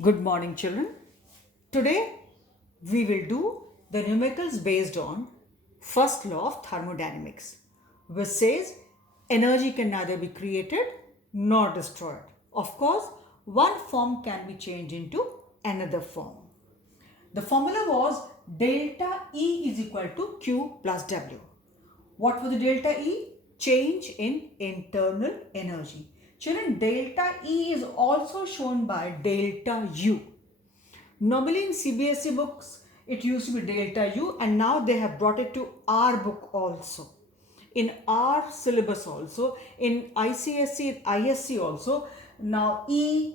Good morning, children. Today we will do the numericals based on first law of thermodynamics, which says energy can neither be created nor destroyed. Of course, one form can be changed into another form. The formula was delta E is equal to Q plus W. What was the delta E? Change in internal energy. Children, delta E is also shown by delta U. Normally in CBSE books, it used to be delta U, and now they have brought it to our book also. In our syllabus also, in ICSE, ISC also, now E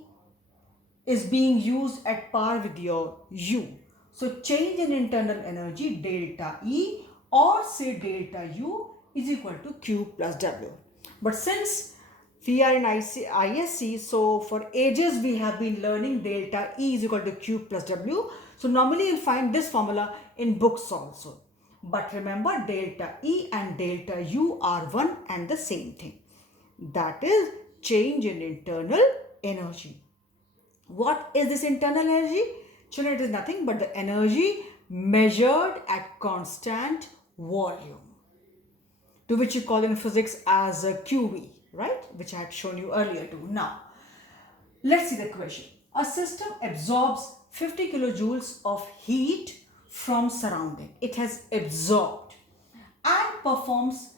is being used at par with your U. So change in internal energy delta E or say delta U is equal to Q plus W. But since we are in ISC, so for ages we have been learning delta E is equal to Q plus W. So normally you'll find this formula in books also. But remember, delta E and delta U are one and the same thing. That is change in internal energy. What is this internal energy? Children, it is nothing but the energy measured at constant volume, to which you call in physics as a QV, right? Which I had shown you earlier too. Now, let's see the question. A system absorbs 50 kilojoules of heat from surrounding. It has absorbed and performs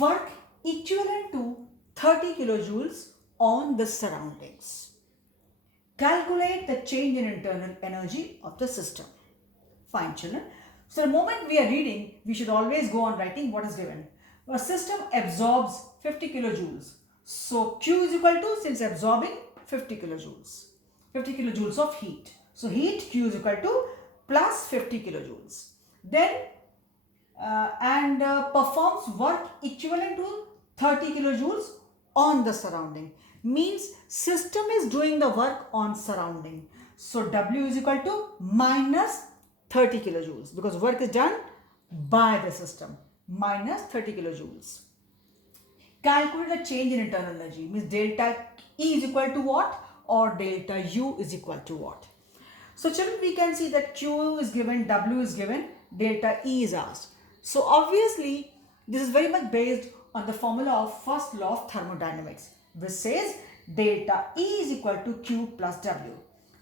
work equivalent to 30 kilojoules on the surroundings. Calculate the change in internal energy of the system. Fine, children. So the moment we are reading, we should always go on writing what is given. A system absorbs 50 kilojoules. So Q is equal to, since absorbing, 50 kilojoules. 50 kilojoules of heat. So heat Q is equal to plus 50 kilojoules. Then performs work equivalent to 30 kilojoules on the surrounding. Means system is doing the work on surrounding. So W is equal to minus 30 kilojoules because work is done by the system. Minus 30 kilojoules. Calculate the change in internal energy. Means delta E is equal to what or delta U is equal to what. So children, we can see that Q is given, W is given, delta E is asked. So obviously this is very much based on the formula of first law of thermodynamics, which says delta E is equal to Q plus W.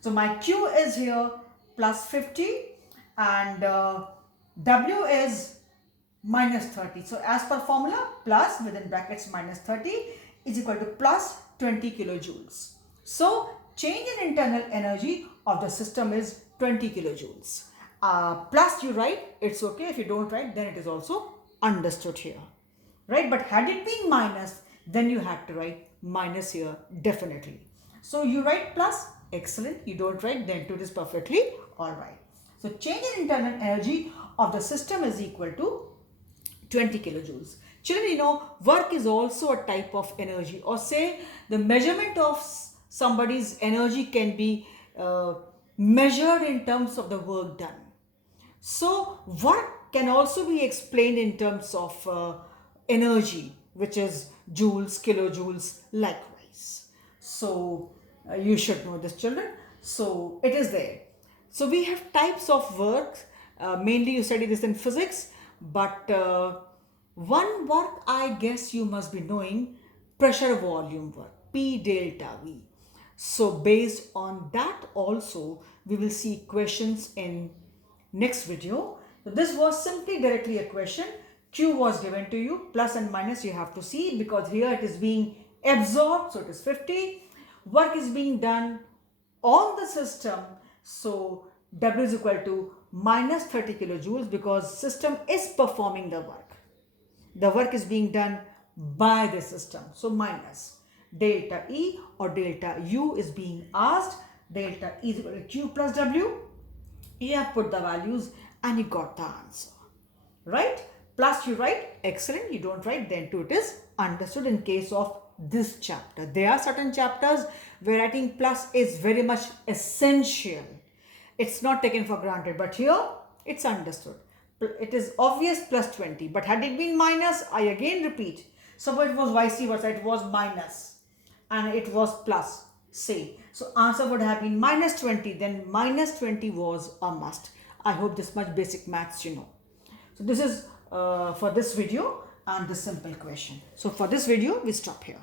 So my Q is here plus 50 and W is minus 30. So as per formula, plus within brackets minus 30 is equal to plus 20 kilojoules. So change in internal energy of the system is 20 kilojoules. Plus you write, it's okay. If you don't write, then it is also understood here. Right? But had it been minus, then you had to write minus here definitely. So you write plus, excellent. You don't write, then it is perfectly alright. So change in internal energy of the system is equal to 20 kilojoules. Children, you know, work is also a type of energy, or say the measurement of somebody's energy can be measured in terms of the work done. So work can also be explained in terms of energy, which is joules, kilojoules, likewise. So you should know this, children. So it is there. So we have types of work. Mainly you study this in physics, but one work I guess you must be knowing, pressure volume work, P delta V. So based on that also we will see questions in next video. So this was simply directly a question. Q was given to you, plus and minus you have to see, because here it is being absorbed, so it is 50. Work is being done on the system, so W is equal to minus 30 kilojoules because system is performing the work. The work is being done by the system, so minus delta E or delta U is being asked. Delta E is equal to Q plus W. You have put the values and you got the answer, right? Plus you write, excellent. You don't write, then too it is understood in case of this chapter. There are certain chapters where writing plus is very much essential. It's not taken for granted, but here it's understood. It is obvious plus 20, but had it been minus, I again repeat. Suppose it was vice versa, it was minus and it was plus. say. So answer would have been minus 20. Then minus 20 was a must. I hope this much basic maths you know. So this is for this video and the simple question. So for this video, we stop here.